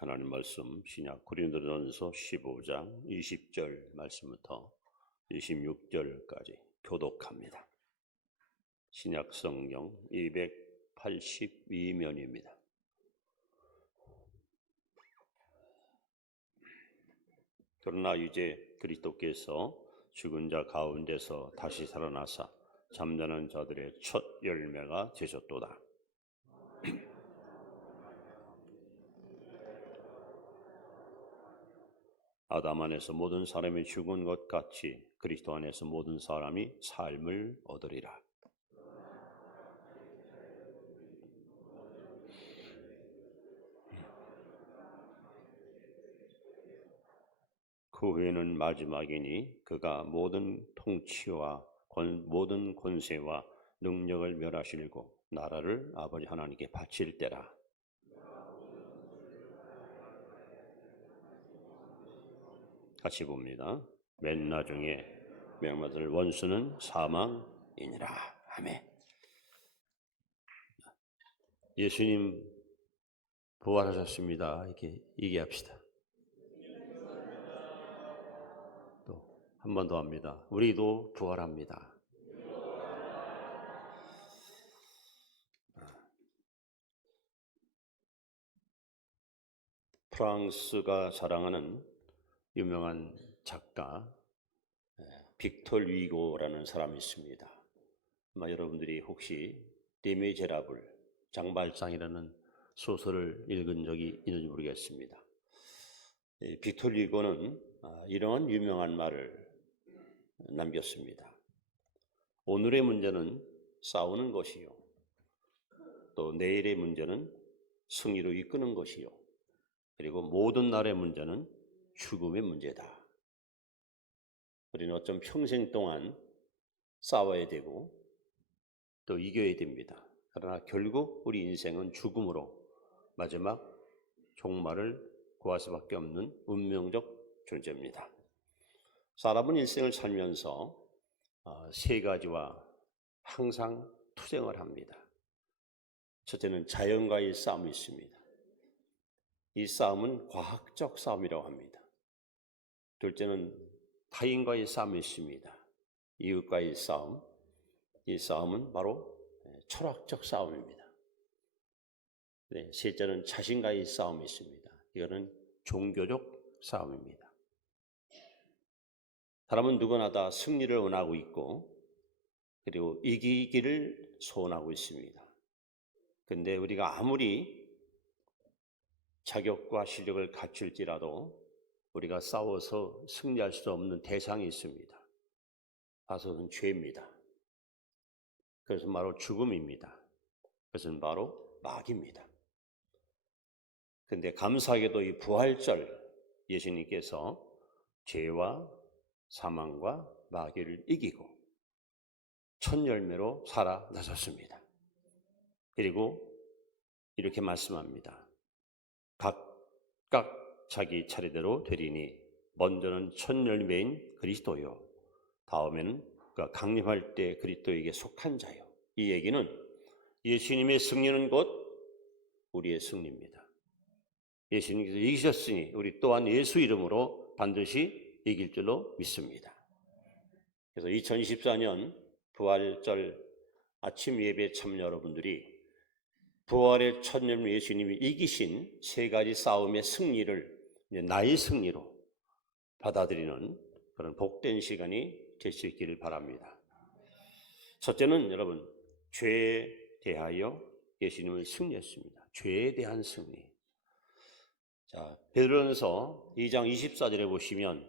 하나님 말씀 신약 고린도전서 15장 20절 말씀부터 26절까지 교독합니다. 신약 성경 282면입니다. 그러나 이제 그리스도께서 죽은 자 가운데서 다시 살아나사 잠자는 자들의 첫 열매가 되셨도다. 아담 안에서 모든 사람이 죽은 것 같이 그리스도 안에서 모든 사람이 삶을 얻으리라. 그 후에는 마지막이니 그가 모든 통치와 모든 권세와 능력을 멸하시고 나라를 아버지 하나님께 바칠 때라. 같이 봅니다. 맨 나중에 명받을 원수는 사망이니라. 아멘. 예수님 부활하셨습니다. 이렇게 얘기합시다. 또 한 번 더 합니다. 우리도 부활합니다. 프랑스가 자랑하는 유명한 작가 빅토르 위고라는 사람이 있습니다. 아마 여러분들이 혹시 데미제라블 장발장이라는 소설을 읽은 적이 있는지 모르겠습니다. 빅토르 위고는 이러한 유명한 말을 남겼습니다. 오늘의 문제는 싸우는 것이요, 또 내일의 문제는 승리로 이끄는 것이요, 그리고 모든 날의 문제는 죽음의 문제다. 우리는 어쩜 평생 동안 싸워야 되고 또 이겨야 됩니다. 그러나 결국 우리 인생은 죽음으로 마지막 종말을 구할 수밖에 없는 운명적 존재입니다. 사람은 일생을 살면서 세 가지와 항상 투쟁을 합니다. 첫째는 자연과의 싸움이 있습니다. 이 싸움은 과학적 싸움이라고 합니다. 둘째는 타인과의 싸움이 있습니다. 이웃과의 싸움. 이 싸움은 바로 철학적 싸움입니다. 셋째는 자신과의 싸움이 있습니다. 이거는 종교적 싸움입니다. 사람은 누구나 다 승리를 원하고 있고 그리고 이기기를 소원하고 있습니다. 그런데 우리가 아무리 자격과 실력을 갖출지라도 우리가 싸워서 승리할 수 없는 대상이 있습니다. 그것은 죄입니다. 그것은 바로 죽음입니다. 그것은 바로 마귀입니다. 그런데 감사하게도 이 부활절 예수님께서 죄와 사망과 마귀를 이기고 첫 열매로 살아나셨습니다. 그리고 이렇게 말씀합니다. 각각 자기 차례대로 되리니 먼저는 첫 열매인 그리스도요, 다음에는 그가 강림할 때 그리스도에게 속한 자요. 이 얘기는 예수님의 승리는 곧 우리의 승리입니다. 예수님께서 이기셨으니 우리 또한 예수 이름으로 반드시 이길 줄로 믿습니다. 그래서 2024년 부활절 아침 예배 참여 여러분들이 부활의 첫 열매 예수님이 이기신 세 가지 싸움의 승리를 나의 승리로 받아들이는 그런 복된 시간이 될 수 있기를 바랍니다. 첫째는 여러분, 죄에 대하여 예수님을 승리했습니다. 죄에 대한 승리. 자, 베드로전서 2장 24절에 보시면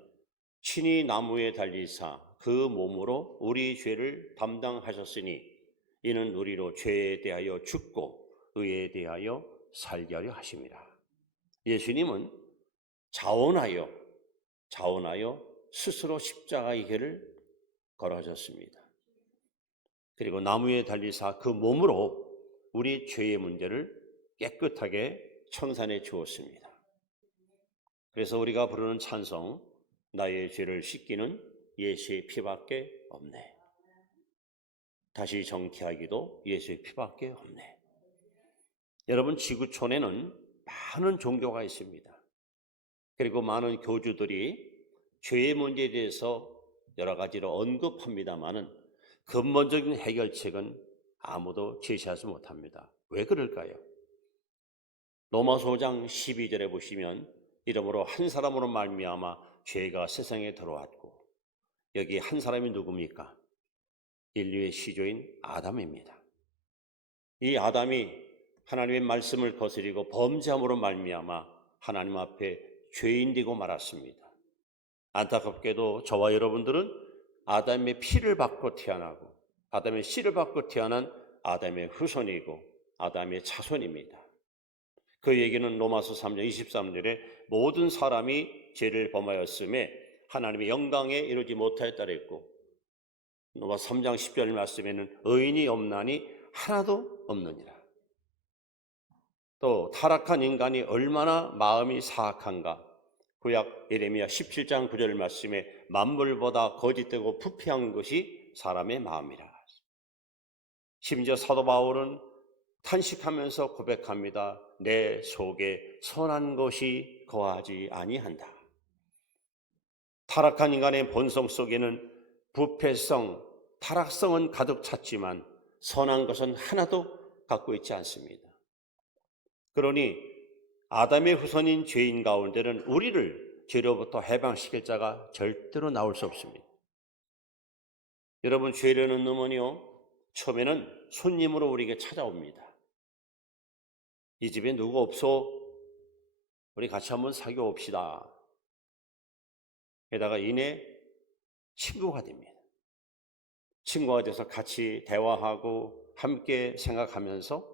친히 나무에 달리사 그 몸으로 우리 죄를 담당하셨으니 이는 우리로 죄에 대하여 죽고 의에 대하여 살게 하려 하심이라. 예수님은 자원하여 스스로 십자가의 길을 걸어가셨습니다. 그리고 나무에 달리사 그 몸으로 우리 죄의 문제를 깨끗하게 청산해 주었습니다. 그래서 우리가 부르는 찬송, 나의 죄를 씻기는 예수의 피밖에 없네. 다시 정케하기도 예수의 피밖에 없네. 여러분, 지구촌에는 많은 종교가 있습니다. 그리고 많은 교주들이 죄의 문제에 대해서 여러 가지로 언급합니다마는 근본적인 해결책은 아무도 제시하지 못합니다. 왜 그럴까요? 로마서 5장 12절에 보시면 이러므로 한 사람으로 말미암아 죄가 세상에 들어왔고, 여기 한 사람이 누굽니까? 인류의 시조인 아담입니다. 이 아담이 하나님의 말씀을 거스리고 범죄함으로 말미암아 하나님 앞에 죄인 되고 말았습니다. 안타깝게도 저와 여러분들은 아담의 피를 받고 태어나고 아담의 씨를 받고 태어난 아담의 후손이고 아담의 자손입니다. 그 얘기는 로마서 3장 23절에 모든 사람이 죄를 범하였음에 하나님의 영광에 이르지 못하였다 그랬고, 로마서 3장 10절 말씀에는 의인이 없나니 하나도 없느니라. 또 타락한 인간이 얼마나 마음이 사악한가. 구약 예레미야 17장 9절 말씀에 만물보다 거짓되고 부패한 것이 사람의 마음이라. 심지어 사도 바울은 탄식하면서 고백합니다. 내 속에 선한 것이 거하지 아니한다. 타락한 인간의 본성 속에는 부패성, 타락성은 가득 찼지만 선한 것은 하나도 갖고 있지 않습니다. 그러니 아담의 후손인 죄인 가운데는 우리를 죄로부터 해방시킬 자가 절대로 나올 수 없습니다. 여러분, 죄라는 놈은요, 처음에는 손님으로 우리에게 찾아옵니다. 이 집에 누구 없어? 우리 같이 한번 사귀어 봅시다. 게다가 이내 친구가 됩니다. 친구가 돼서 같이 대화하고 함께 생각하면서,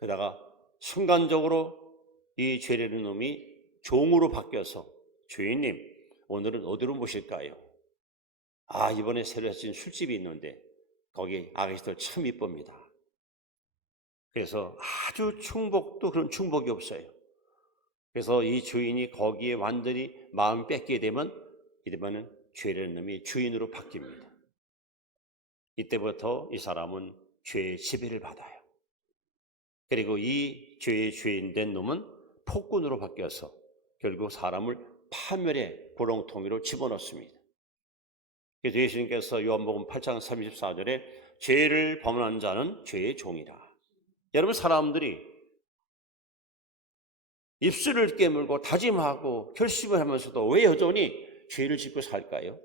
게다가 순간적으로 이 죄라는 놈이 종으로 바뀌어서 주인님, 오늘은 어디로 모실까요? 아, 이번에 새로 해진 술집이 있는데 거기 아가씨들 참 이쁩니다. 그래서 아주 충복도 그런 충복이 없어요. 그래서 이 주인이 거기에 완전히 마음 뺏게 되면 이러면은 죄라는 놈이 주인으로 바뀝니다. 이때부터 이 사람은 죄의 지배를 받아요. 그리고 이 죄의 주인 된 놈은 폭군으로 바뀌어서 결국 사람을 파멸의 구렁텅이로 집어넣습니다. 그래서 예수님께서 요한복음 8장 34절에 죄를 범하는 자는 죄의 종이라. 여러분, 사람들이 입술을 깨물고 다짐하고 결심을 하면서도 왜 여전히 죄를 짓고 살까요?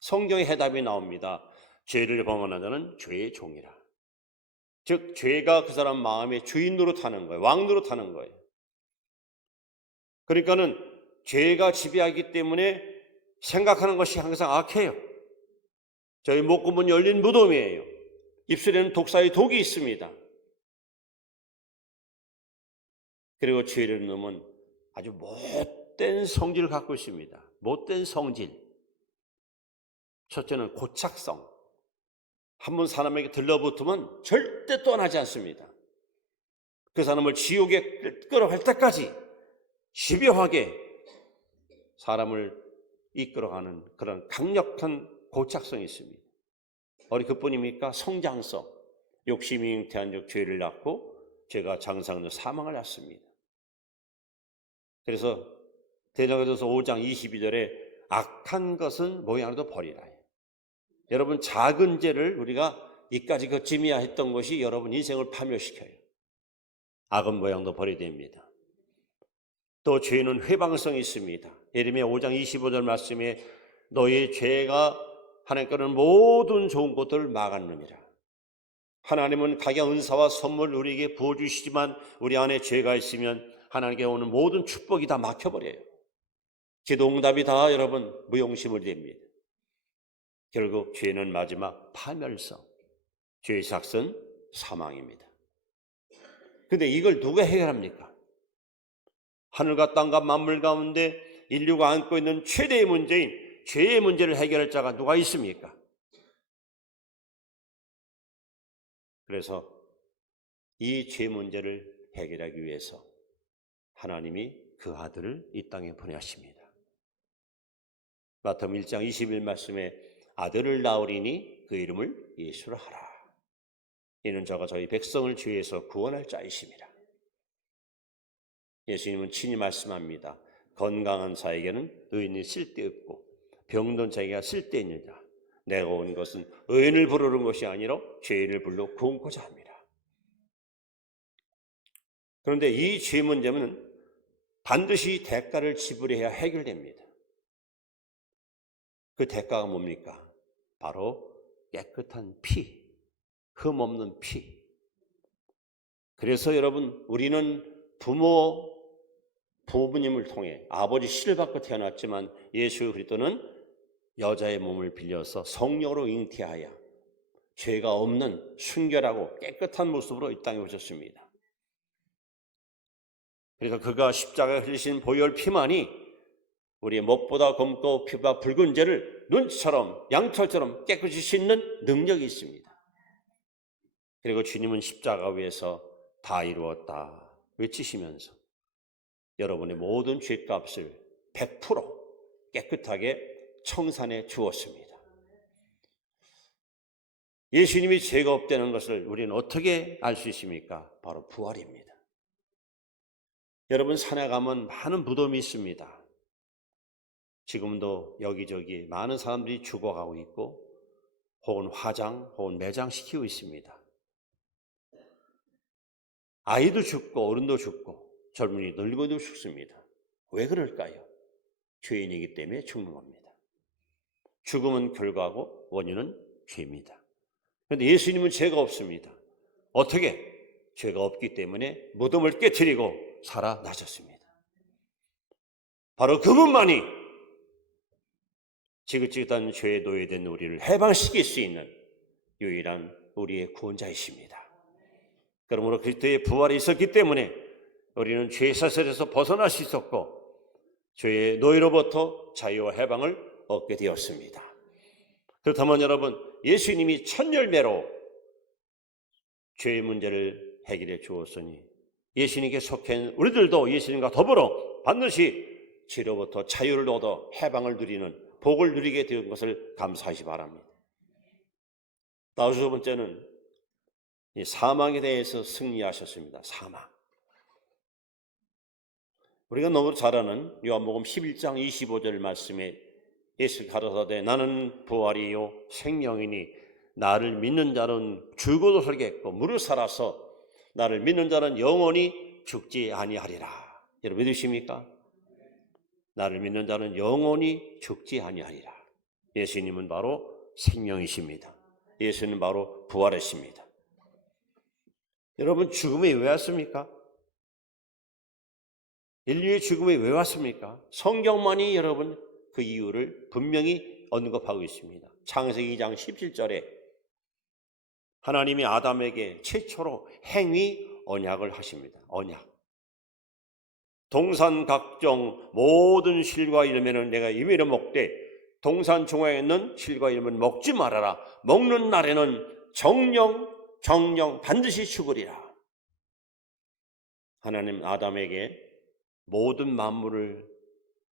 성경의 해답이 나옵니다. 죄를 범하는 자는 죄의 종이라. 즉 죄가 그 사람 마음의 주인 노릇하는 거예요. 왕 노릇하는 거예요. 그러니까는 죄가 지배하기 때문에 생각하는 것이 항상 악해요. 저희 목구멍 열린 무덤이에요. 입술에는 독사의 독이 있습니다. 그리고 죄를 놈은 아주 못된 성질을 갖고 있습니다. 못된 성질. 첫째는 고착성. 한번 사람에게 들러붙으면 절대 떠나지 않습니다. 그 사람을 지옥에 끌어갈 때까지 집요하게 사람을 이끌어가는 그런 강력한 고착성이 있습니다. 어리 그뿐입니까? 성장성. 욕심이 잉태한 즉 죄를 낳고 죄가 장성하여 사망을 낳습니다. 그래서 대전에서 5장 22절에 악한 것은 모양으로도 버리라. 여러분, 작은 죄를 우리가 이까지 거침이야 했던 것이 여러분 인생을 파멸시켜요. 악은 모양도 버려야 됩니다. 또 죄는 회방성이 있습니다. 예레미야 5장 25절 말씀에 너의 죄가 하나님께는 모든 좋은 것들을 막았느니라. 하나님은 각양 은사와 선물을 우리에게 부어주시지만 우리 안에 죄가 있으면 하나님께 오는 모든 축복이 다 막혀버려요. 기도응답이 다 여러분 무용심을 됩니다. 결국 죄는 마지막 파멸성, 죄의 삭은 사망입니다. 그런데 이걸 누가 해결합니까? 하늘과 땅과 만물 가운데 인류가 안고 있는 최대의 문제인 죄의 문제를 해결할 자가 누가 있습니까? 그래서 이 죄 문제를 해결하기 위해서 하나님이 그 아들을 이 땅에 보내셨습니다. 마태복음 1장 21 말씀에 아들을 낳으리니 그 이름을 예수라 하라. 이는 저가 저희 백성을 죄에서 구원할 자이심이라. 예수님은 친히 말씀합니다. 건강한 자에게는 의인이 쓸데없고 병든 자에게 쓸데있느니라. 내가 온 것은 의인을 부르는 것이 아니라 죄인을 불러 구원코자 합니다. 그런데 이 죄 문제는 반드시 대가를 지불해야 해결됩니다. 그 대가가 뭡니까? 바로 깨끗한 피, 흠 없는 피. 그래서 여러분, 우리는 부모님을 통해 아버지 씨를 받고 태어났지만 예수 그리스도는 여자의 몸을 빌려서 성령으로 잉태하여 죄가 없는 순결하고 깨끗한 모습으로 이 땅에 오셨습니다. 그래서 그가 십자가에 흘리신 보혈 피만이 우리의 목보다 검고 피보다 붉은 죄를 눈처럼 양털처럼 깨끗이 씻는 능력이 있습니다. 그리고 주님은 십자가 위에서 다 이루었다 외치시면서 여러분의 모든 죄값을 100% 깨끗하게 청산해 주었습니다. 예수님이 죄가 없다는 것을 우리는 어떻게 알 수 있습니까? 바로 부활입니다. 여러분, 산에 가면 많은 무덤이 있습니다. 지금도 여기저기 많은 사람들이 죽어가고 있고 혹은 화장 혹은 매장시키고 있습니다. 아이도 죽고 어른도 죽고 젊은이 늙어도 죽습니다. 왜 그럴까요? 죄인이기 때문에 죽는 겁니다. 죽음은 결과고 원인은 죄입니다. 그런데 예수님은 죄가 없습니다. 어떻게? 죄가 없기 때문에 무덤을 깨트리고 살아나셨습니다. 바로 그분만이 지긋지긋한 죄에 노예된 우리를 해방시킬 수 있는 유일한 우리의 구원자이십니다. 그러므로 그리스도의 부활이 있었기 때문에 우리는 죄 사슬에서 벗어날 수 있었고 죄의 노예로부터 자유와 해방을 얻게 되었습니다. 그렇다면 여러분, 예수님이 첫 열매로 죄의 문제를 해결해 주었으니 예수님께 속한 우리들도 예수님과 더불어 반드시 죄로부터 자유를 얻어 해방을 누리는 복을 누리게 된 것을 감사하시 바랍니다. 다섯 번째는 이 사망에 대해서 승리하셨습니다. 사망. 우리가 너무 잘 아는 요한복음 11장 25절 말씀에 예수 가라사대 나는 부활이요 생명이니 나를 믿는 자는 죽어도 살겠고 무릇 살아서 나를 믿는 자는 영원히 죽지 아니하리라. 여러분 믿으십니까? 나를 믿는 자는 영원히 죽지 아니하리라. 예수님은 바로 생명이십니다. 예수님은 바로 부활이십니다. 여러분, 죽음이 왜 왔습니까? 인류의 죽음이 왜 왔습니까? 성경만이 여러분 그 이유를 분명히 언급하고 있습니다. 창세기 2장 17절에 하나님이 아담에게 최초로 행위 언약을 하십니다. 언약. 동산 각종 모든 실과 열매는 내가 임의로 먹되 동산 중앙에 있는 실과 열매는 먹지 말아라. 먹는 날에는 정령 반드시 죽으리라. 하나님 아담에게 모든 만물을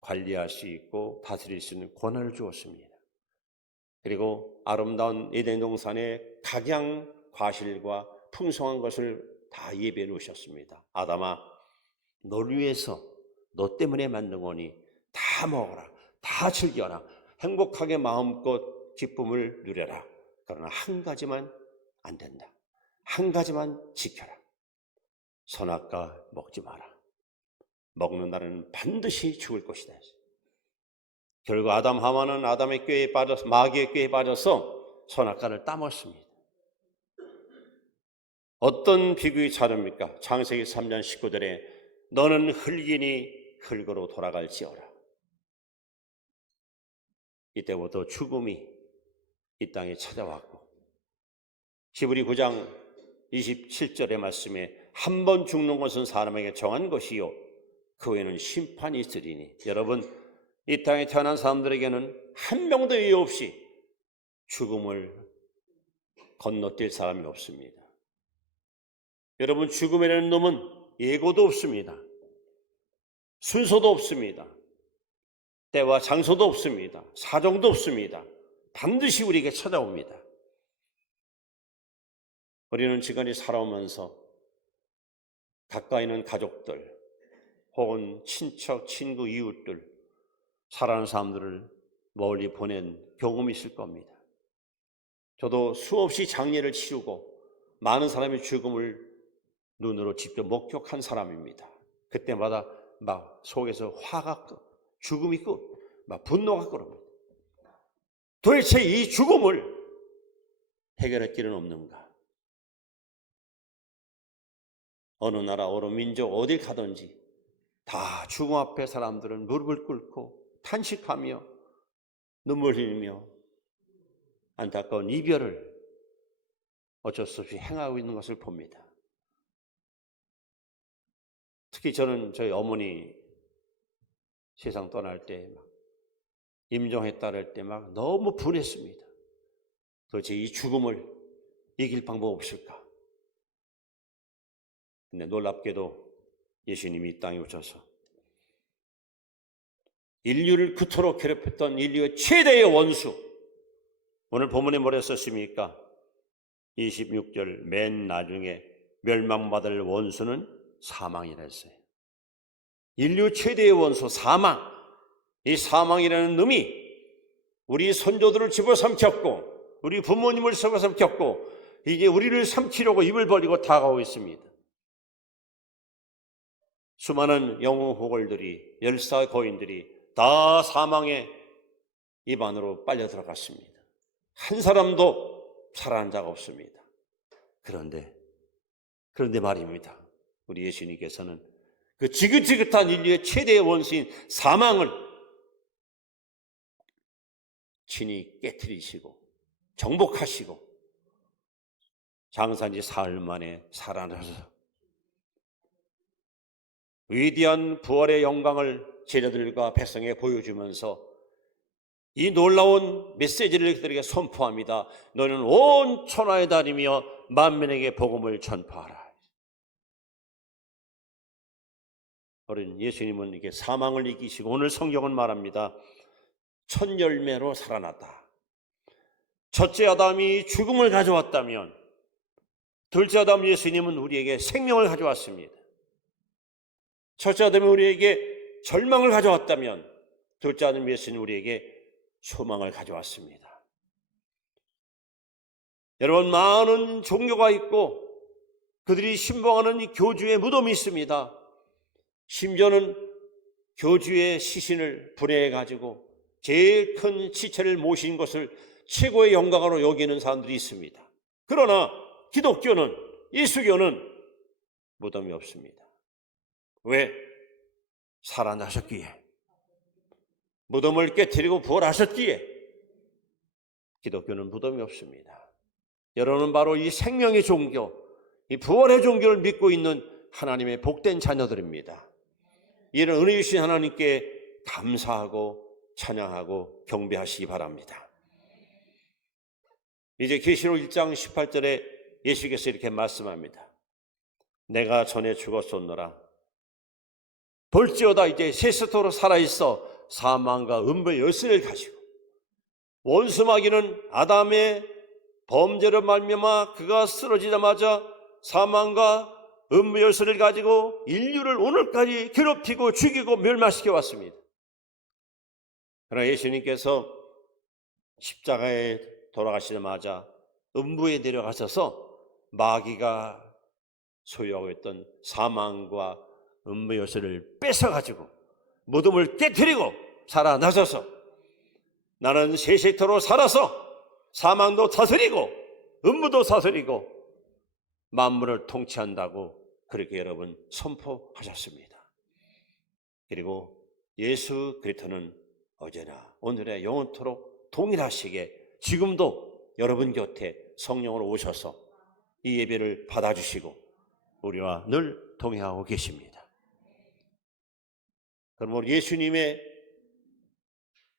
관리할 수 있고 다스릴 수 있는 권한을 주었습니다. 그리고 아름다운 에덴 동산의 각양 과실과 풍성한 것을 다 예비해 놓으셨습니다. 아담아, 너를 위해서 너 때문에 만든 거니 다 먹어라, 다 즐겨라, 행복하게 마음껏 기쁨을 누려라. 그러나 한 가지만 안 된다. 한 가지만 지켜라. 선악과 먹지 마라. 먹는 날은 반드시 죽을 것이다. 결국 아담 하와는 아담의 꾀에 빠져서 마귀의 꾀에 빠져서 선악과를 따먹었습니다. 어떤 비극이 찾아옵니까? 창세기 3장 19절에 너는 흙이니 흙으로 돌아갈지어라. 이때부터 죽음이 이 땅에 찾아왔고 히브리 9장 27절의 말씀에 한 번 죽는 것은 사람에게 정한 것이요 그 후에는 심판이 있으리니. 여러분, 이 땅에 태어난 사람들에게는 한 명도 예외 없이 죽음을 건너뛸 사람이 없습니다. 여러분, 죽음이라는 놈은 예고도 없습니다. 순서도 없습니다. 때와 장소도 없습니다. 사정도 없습니다. 반드시 우리에게 찾아옵니다. 우리는 지금까지 살아오면서 가까이 있는 가족들 혹은 친척, 친구, 이웃들, 사랑하는 사람들을 멀리 보낸 경험이 있을 겁니다. 저도 수없이 장례를 치르고 많은 사람의 죽음을 눈으로 직접 목격한 사람입니다. 그때마다 막 속에서 화가 죽음이 막 분노가 끓어옵니다. 도대체 이 죽음을 해결할 길은 없는가? 어느 나라, 어느 민족, 어딜 가든지 다 죽음 앞에 사람들은 무릎을 꿇고 탄식하며 눈물 흘리며 안타까운 이별을 어쩔 수 없이 행하고 있는 것을 봅니다. 특히 저는 저희 어머니 세상 떠날 때 막 임종에 따를 때 막 너무 분했습니다. 도대체 이 죽음을 이길 방법 없을까? 근데 놀랍게도 예수님이 이 땅에 오셔서 인류를 그토록 괴롭혔던 인류의 최대의 원수, 오늘 본문에 뭐라 썼습니까? 26절 맨 나중에 멸망받을 원수는 사망이라 했어요. 인류 최대의 원수 사망, 이 사망이라는 놈이 우리 선조들을 집어삼켰고 우리 부모님을 집어삼켰고 이제 우리를 삼키려고 입을 벌리고 다가오고 있습니다. 수많은 영웅 호걸들이, 열사 거인들이 다 사망의 입 안으로 빨려 들어갔습니다. 한 사람도 살아난 자가 없습니다. 그런데 말입니다. 우리 예수님께서는 그 지긋지긋한 인류의 최대의 원수인 사망을 친히 깨트리시고 정복하시고 장사한 지 사흘 만에 살아나셔서 위대한 부활의 영광을 제자들과 백성에게 보여주면서 이 놀라운 메시지를 그들에게 선포합니다. 너는 온 천하에 다니며 만민에게 복음을 전파하라. 어린 예수님은 이게 사망을 이기시고 오늘 성경은 말합니다. 첫 열매로 살아났다. 첫째 아담이 죽음을 가져왔다면 둘째 아담 예수님은 우리에게 생명을 가져왔습니다. 첫째 아담이 우리에게 절망을 가져왔다면 둘째 아담 예수님은 우리에게 소망을 가져왔습니다. 여러분, 많은 종교가 있고 그들이 신봉하는 이 교주의 무덤이 있습니다. 심지어는 교주의 시신을 분해해가지고 제일 큰 시체를 모신 것을 최고의 영광으로 여기는 사람들이 있습니다. 그러나 기독교는, 예수교는 무덤이 없습니다. 왜? 살아나셨기에, 무덤을 깨뜨리고 부활하셨기에 기독교는 무덤이 없습니다. 여러분은 바로 이 생명의 종교, 이 부활의 종교를 믿고 있는 하나님의 복된 자녀들입니다. 이런 은혜 주신 하나님께 감사하고 찬양하고 경배하시기 바랍니다. 이제 계시록 1장 18절에 예수께서 이렇게 말씀합니다. 내가 전에 죽었었노라. 볼지어다 이제 세세토록 살아있어 사망과 음부의 열쇠를 가지고 원수마귀는 아담의 범죄로 말미암아 그가 쓰러지자마자 사망과 음부의 열쇠를 가지고 인류를 오늘까지 괴롭히고 죽이고 멸망시켜 왔습니다. 그러나 예수님께서 십자가에 돌아가시자마자 음부에 내려가셔서 마귀가 소유하고 있던 사망과 음부의 열쇠를 뺏어가지고 무덤을 깨뜨리고 살아나셔서 나는 세세토록 살아서 사망도 다스리고 음부도 다스리고 만물을 통치한다고 그렇게 여러분 선포하셨습니다. 그리고 예수 그리스도는 어제나 오늘에 영원토록 동일하시게 지금도 여러분 곁에 성령으로 오셔서 이 예배를 받아주시고 우리와 늘 동행하고 계십니다. 그럼 예수님의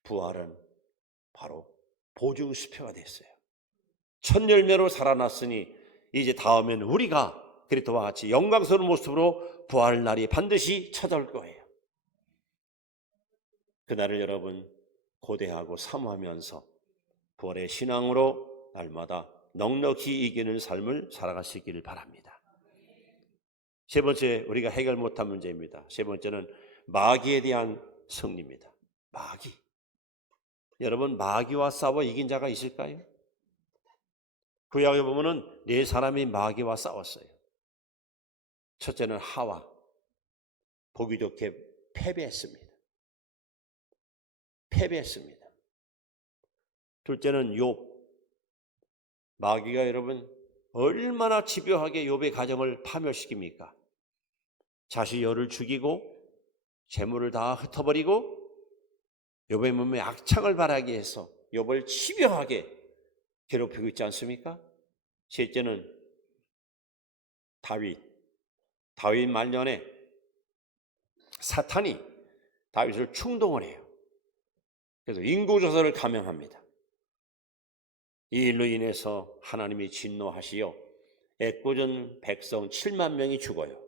부활은 바로 보증수표가 됐어요. 첫 열매로 살아났으니 이제 다음엔 우리가 그리스도와 같이 영광스러운 모습으로 부활 날이 반드시 찾아올 거예요. 그날을 여러분 고대하고 사모하면서 부활의 신앙으로 날마다 넉넉히 이기는 삶을 살아가시기를 바랍니다. 세 번째 우리가 해결 못한 문제입니다. 세 번째는 마귀에 대한 승리입니다. 마귀. 여러분, 마귀와 싸워 이긴 자가 있을까요? 구약에 보면은 네 사람이 마귀와 싸웠어요. 첫째는 하와, 보기 좋게 패배했습니다. 패배했습니다. 둘째는 욥. 마귀가 여러분 얼마나 집요하게 욥의 가정을 파멸시킵니까? 자식 열을 죽이고 재물을 다 흩어버리고 욥의 몸에 악창을 바라게 해서 욥을 집요하게 괴롭히고 있지 않습니까? 셋째는 다윗. 다윗 말년에 사탄이 다윗을 충동을 해요. 그래서 인구조사를 감행합니다. 이 일로 인해서 하나님이 진노하시어 애꿎은 백성 7만 명이 죽어요.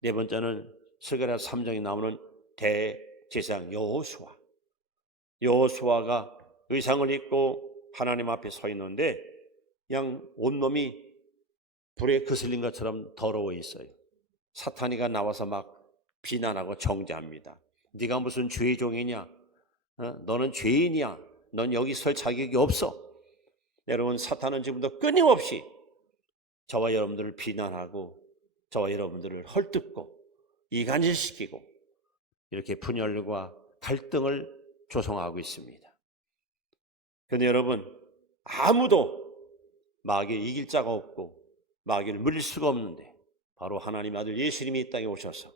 네 번째는 스가랴 3장에 나오는 대제사장 여호수아. 여호수아가 의상을 입고 하나님 앞에 서 있는데 그냥 온몸이 불에 거슬린 것처럼 더러워 있어요. 사탄이가 나와서 막 비난하고 정죄합니다. 네가 무슨 죄의 종이냐? 너는 죄인이야. 넌 여기 설 자격이 없어. 여러분, 사탄은 지금도 끊임없이 저와 여러분들을 비난하고 저와 여러분들을 헐뜯고 이간질시키고 이렇게 분열과 갈등을 조성하고 있습니다. 그런데 여러분, 아무도 마귀를 이길 자가 없고 마귀를 물릴 수가 없는데 바로 하나님 아들 예수님이 이 땅에 오셔서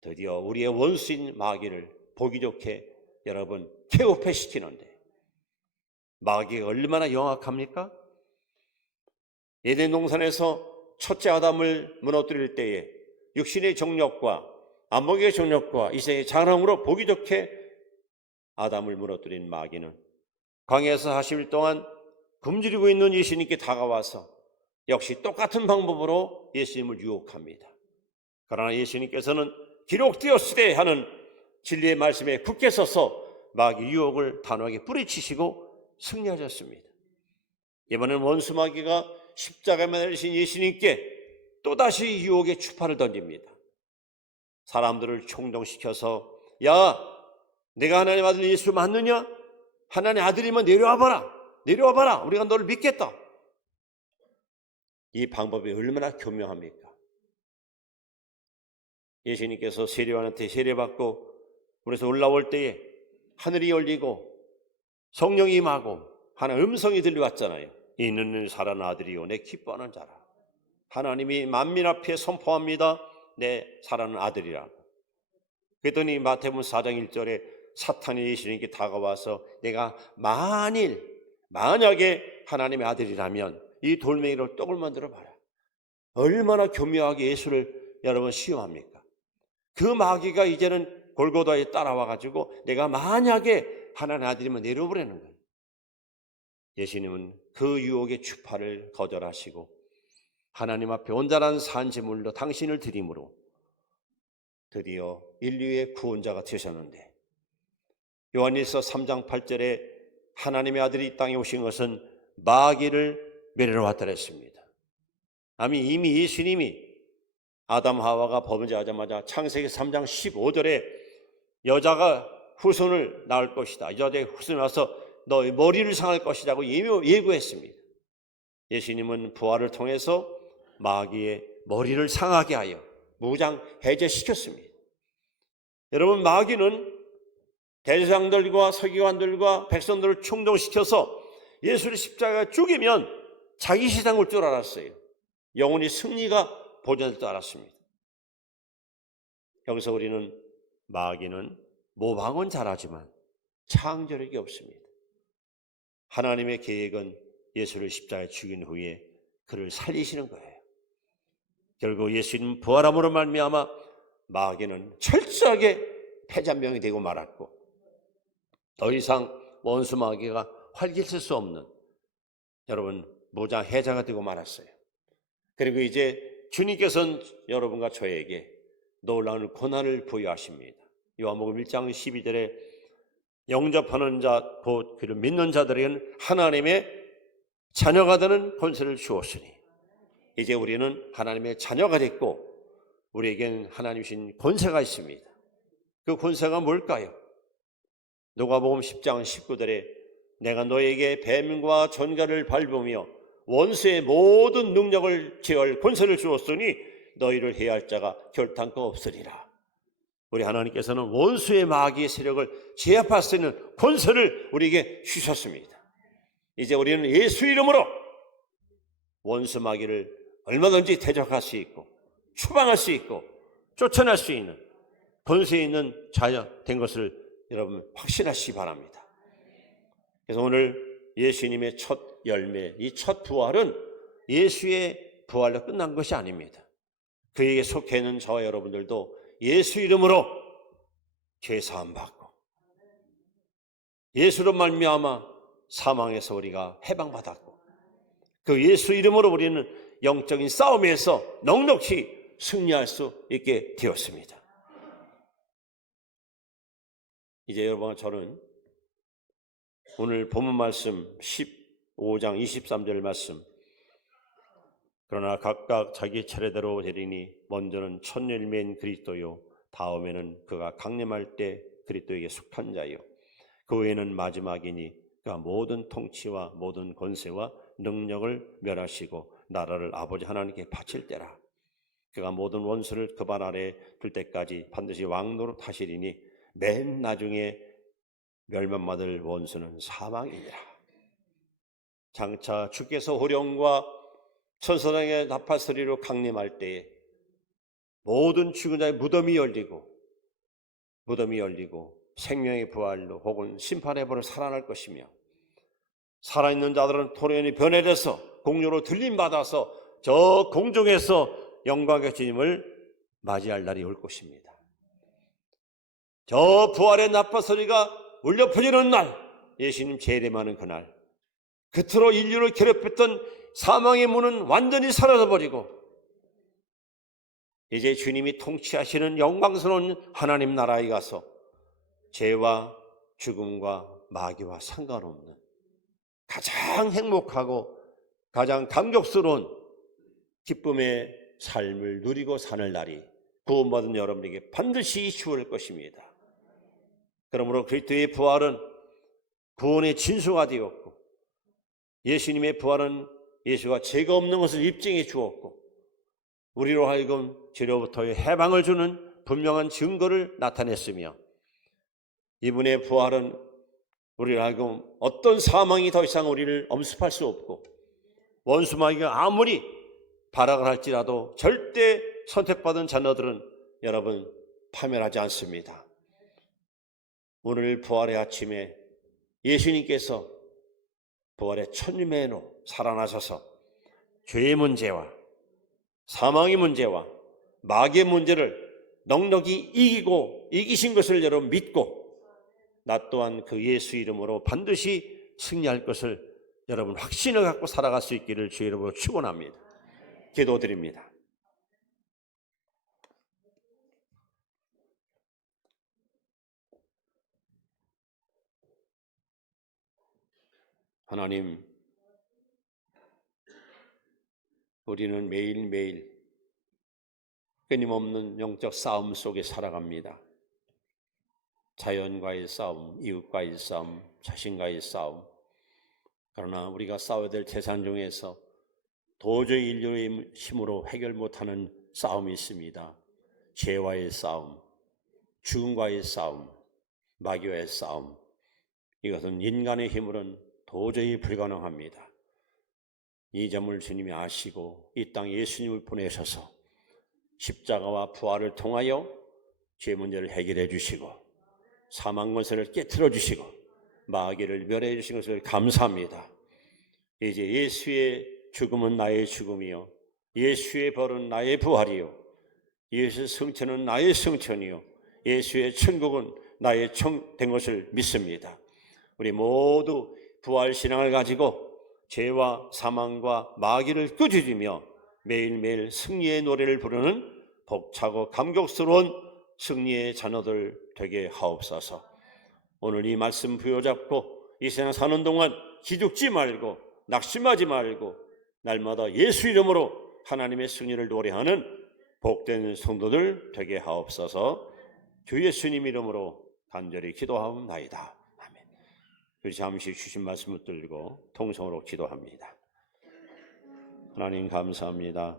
드디어 우리의 원수인 마귀를 보기 좋게 여러분 폐업시키는데 마귀가 얼마나 영악합니까? 에덴 동산에서 첫째 아담을 무너뜨릴 때에 육신의 정욕과 안목의 정욕과 이생의 자랑으로 보기 좋게 아담을 무너뜨린 마귀는 광야에서 40일 동안 굶주리고 있는 예수님께 다가와서 역시 똑같은 방법으로 예수님을 유혹합니다. 그러나 예수님께서는 기록되었으되 하는 진리의 말씀에 굳게 서서 마귀 유혹을 단호하게 뿌리치시고 승리하셨습니다. 이번엔 원수 마귀가 십자가에 매달리신 예수님께 또다시 유혹의 추파를 던집니다. 사람들을 총동시켜서 야, 내가 하나님 아들 예수 맞느냐? 하나님 아들이면 내려와봐라. 우리가 너를 믿겠다. 이 방법이 얼마나 교묘합니까? 예수님께서 세례요한한테 세례받고 물에서 올라올 때에 하늘이 열리고 성령이 임하고 하나님 음성이 들려왔잖아요. 이는 살아난 아들이요 내 기뻐하는 자라. 하나님이 만민 앞에 선포합니다. 내 살아난 아들이라고. 그랬더니 마태복음 4장 1절에 사탄이 예수님께 다가와서 내가 만약에 하나님의 아들이라면 이 돌멩이로 떡을 만들어 봐라. 얼마나 교묘하게 예수를 여러분 시험합니까? 그 마귀가 이제는 골고다에 따라와 가지고 내가 만약에 하나님의 아들이면 내려오라는 거예요. 예수님은 그 유혹의 추파를 거절하시고 하나님 앞에 온전한 산제물로 당신을 드림으로 드디어 인류의 구원자가 되셨는데, 요한일서 3장 8절에 하나님의 아들이 이 땅에 오신 것은 마귀를 멸하러 왔다 했습니다. 이미 예수님이 아담 하와가 범죄하자마자 창세기 3장 15절에 여자가 후손을 낳을 것이다. 여자의 후손이 와서 너의 머리를 상할 것이라고 예고했습니다. 예수님은 부활을 통해서 마귀의 머리를 상하게 하여 무장 해제시켰습니다. 여러분, 마귀는 대제사장들과 서기관들과 백성들을 충동시켜서 예수를 십자가에 죽이면 자기 시당 올 줄 알았어요. 영원히 승리가 보존될 줄 알았습니다. 여기서 우리는 마귀는 모방은 잘하지만 창조력이 없습니다. 하나님의 계획은 예수를 십자가에 죽인 후에 그를 살리시는 거예요. 결국 예수님 부활함으로 말미암아 마귀는 철저하게 패잔명이 되고 말았고 더 이상 원수 마귀가 활개칠 수 없는 여러분 무장 해자가 되고 말았어요. 그리고 이제 주님께서는 여러분과 저에게 놀라운 고난을 부여하십니다. 요한복음 1장 12절에 영접하는 자 곧 그를 믿는 자들에게는 하나님의 자녀가 되는 권세를 주었으니 이제 우리는 하나님의 자녀가 됐고 우리에겐 하나님 주신 권세가 있습니다. 그 권세가 뭘까요? 누가복음 10장 19절에 내가 너에게 뱀과 전갈을 밟으며 원수의 모든 능력을 제어할 권세를 주었으니 너희를 해할 자가 결단코 없으리라. 우리 하나님께서는 원수의 마귀의 세력을 제압할 수 있는 권세를 우리에게 주셨습니다. 이제 우리는 예수 이름으로 원수 마귀를 얼마든지 대적할 수 있고 추방할 수 있고 쫓아낼 수 있는 권세 있는 자녀 된 것을 여러분 확신하시기 바랍니다. 그래서 오늘 예수님의 첫 열매, 이 첫 부활은 예수의 부활로 끝난 것이 아닙니다. 그에게 속해 있는 저와 여러분들도 예수 이름으로 죄 사함 받고 예수로 말미암아 사망에서 우리가 해방받았고 그 예수 이름으로 우리는 영적인 싸움에서 넉넉히 승리할 수 있게 되었습니다. 이제 여러분, 저는 오늘 본문 말씀 15장 23절 말씀, 그러나 각각 자기 차례대로 되리니 먼저는 첫 열매인 그리스도요 다음에는 그가 강림할 때 그리스도에게 속한 자요 그 외에는 마지막이니 그가 모든 통치와 모든 권세와 능력을 멸하시고 나라를 아버지 하나님께 바칠 때라. 그가 모든 원수를 그 발 아래에 둘 때까지 반드시 왕노릇 하시리니 맨 나중에 멸망받을 원수는 사망이니라. 장차 주께서 호령과 천사장의 나팔 소리로 강림할 때에 모든 죽은 자의 무덤이 열리고 생명의 부활로 혹은 심판의 벌을 살아날 것이며 살아있는 자들은 토련이 변해져서 공료로 들림받아서 저 공중에서 영광의 주님을 맞이할 날이 올 것입니다. 저 부활의 나팔 소리가 울려 퍼지는 날, 예수님 재림하는 그날, 그토록 인류를 괴롭혔던 사망의 문은 완전히 사라져버리고 이제 주님이 통치하시는 영광스러운 하나님 나라에 가서 죄와 죽음과 마귀와 상관없는 가장 행복하고 가장 감격스러운 기쁨의 삶을 누리고 사는 날이 구원받은 여러분에게 반드시 이루어질 것입니다. 그러므로 그리스도의 부활은 구원의 진수가 되었고 예수님의 부활은 예수가 죄가 없는 것을 입증해 주었고 우리로 하여금 죄로부터의 해방을 주는 분명한 증거를 나타냈으며 이분의 부활은 우리로 하여금 어떤 사망이 더 이상 우리를 엄습할 수 없고 원수 마귀가 아무리 발악을 할지라도 절대 선택받은 자녀들은 여러분 파멸하지 않습니다. 오늘 부활의 아침에 예수님께서 부활의 첫 열매로 살아나셔서 죄의 문제와 사망의 문제와 마귀의 문제를 넉넉히 이기고 이기신 것을 여러분 믿고 나 또한 그 예수 이름으로 반드시 승리할 것을 여러분 확신을 갖고 살아갈 수 있기를 주의 이름으로 축원합니다. 기도드립니다. 하나님, 우리는 매일매일 끊임없는 영적 싸움 속에 살아갑니다. 자연과의 싸움, 이웃과의 싸움, 자신과의 싸움. 그러나 우리가 싸워야 될 재산 중에서 도저히 인류의 힘으로 해결 못하는 싸움이 있습니다. 죄와의 싸움, 죽음과의 싸움, 마귀와의 싸움. 이것은 인간의 힘으로는 도저히 불가능합니다. 이 점을 주님이 아시고 이 땅에 예수님을 보내셔서 십자가와 부활을 통하여 죄 문제를 해결해 주시고 사망 권세를 깨트려 주시고 마귀를 멸해 주신 것을 감사합니다. 이제 예수의 죽음은 나의 죽음이요 예수의 벌은 나의 부활이요 예수의 성천은 나의 성천이요 예수의 천국은 나의 된 것을 믿습니다. 우리 모두 부활신앙을 가지고 죄와 사망과 마귀를 끄집으며 매일매일 승리의 노래를 부르는 벅차고 감격스러운 승리의 자녀들 되게 하옵소서. 오늘 이 말씀 부여잡고 이 세상 사는 동안 기죽지 말고 낙심하지 말고 날마다 예수 이름으로 하나님의 승리를 노래하는 복된 성도들 되게 하옵소서. 주 예수님 이름으로 간절히 기도하옵나이다. 아멘. 우리 잠시 주신 말씀 붙들고 통성으로 기도합니다. 하나님 감사합니다.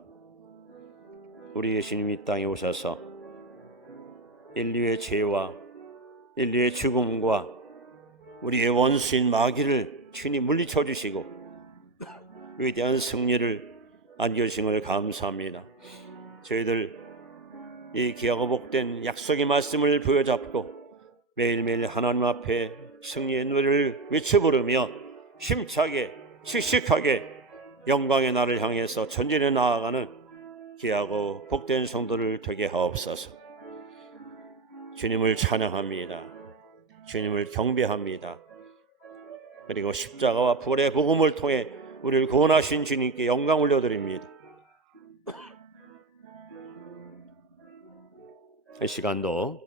우리 예수님 이 땅에 오셔서 인류의 죄와 인류의 죽음과 우리의 원수인 마귀를 친히 물리쳐 주시고 위대한 승리를 안겨주신 걸 감사합니다. 저희들 이 귀하고 복된 약속의 말씀을 부여잡고 매일매일 하나님 앞에 승리의 노래를 외쳐 부르며 힘차게 씩씩하게 영광의 날을 향해서 전진해 나아가는 귀하고 복된 성도를 되게 하옵소서. 주님을 찬양합니다. 주님을 경배합니다. 그리고 십자가와 부활의 복음을 통해 우리를 구원하신 주님께 영광 올려드립니다. 이 시간도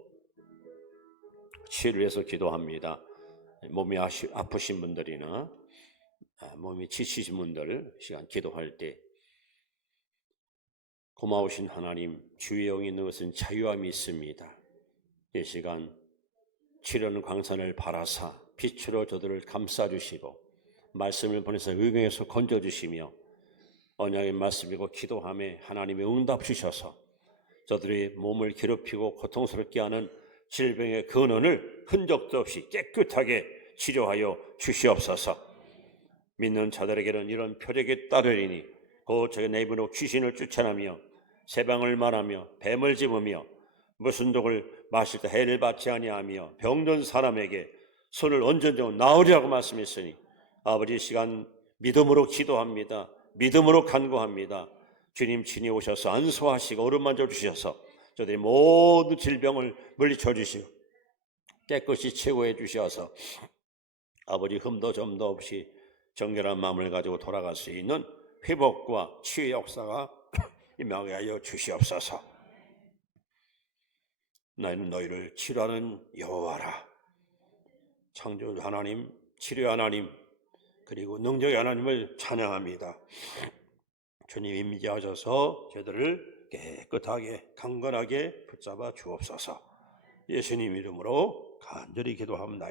치유를 위해서 기도합니다. 몸이 아프신 분들이나 몸이 지치신 분들 시간 기도할 때 고마우신 하나님, 주의 영이 있는 것은 자유함이 있습니다. 이 시간 치료는 광선을 바라사 빛으로 저들을 감싸주시고 말씀을 보내서 의경에서 건져주시며 언약의 말씀이고 기도함에 하나님의 응답 주셔서 저들의 몸을 괴롭히고 고통스럽게 하는 질병의 근원을 흔적도 없이 깨끗하게 치료하여 주시옵소서. 믿는 자들에게는 이런 표적이 따르리니 곧 저희 내 입으로 귀신을 쫓아내며 세방을 말하며 뱀을 집으며 무슨 독을 마실 때 해를 받지 아니하며 병든 사람에게 손을 얹어도 나으리라고 말씀했으니 아버지 시간 믿음으로 기도합니다. 믿음으로 간구합니다. 주님 친히 오셔서 안수하시고 어루만져 주셔서 저들이 모든 질병을 물리쳐 주시고 깨끗이 치유해 주셔서 아버지 흠도 점도 없이 정결한 마음을 가지고 돌아갈 수 있는 회복과 치유의 역사가 임하게 하여 주시옵소서. 나는 너희를 치료하는 여호와라. 창조주 하나님, 치료 하나님, 그리고 능력의 하나님을 찬양합니다. 주님 임재하셔서 저들을 깨끗하게 강건하게 붙잡아 주옵소서. 예수님 이름으로 간절히 기도합니다.